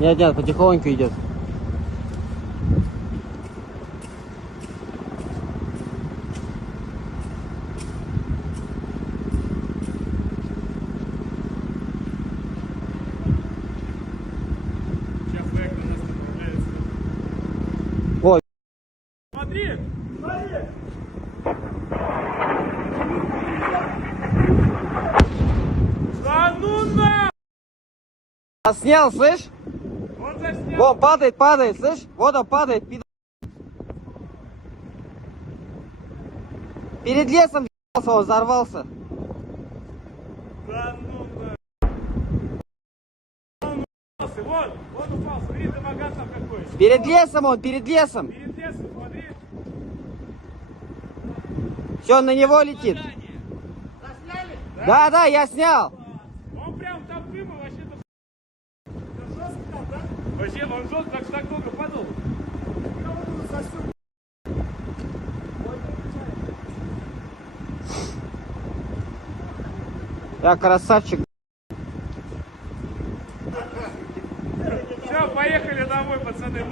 Нет, нет, потихоньку идет. Ой. Смотри! Смотри! Да ну на! Снял, слышь? Он заснял! Во, падает, падает, слышь? Вот он падает, пидор. Перед лесом он взорвался. Да ну на! Он упался, вот! Он упал, смотри, дымоган там какой! Перед лесом он, перед лесом. Перед лесом, смотри! Все, на него летит. Засняли? Да, да, я снял. Он прям там дыма вообще-то... Жестко там, да? Вообще, он жестко так долго падал. Я красавчик. Все, поехали домой, пацаны.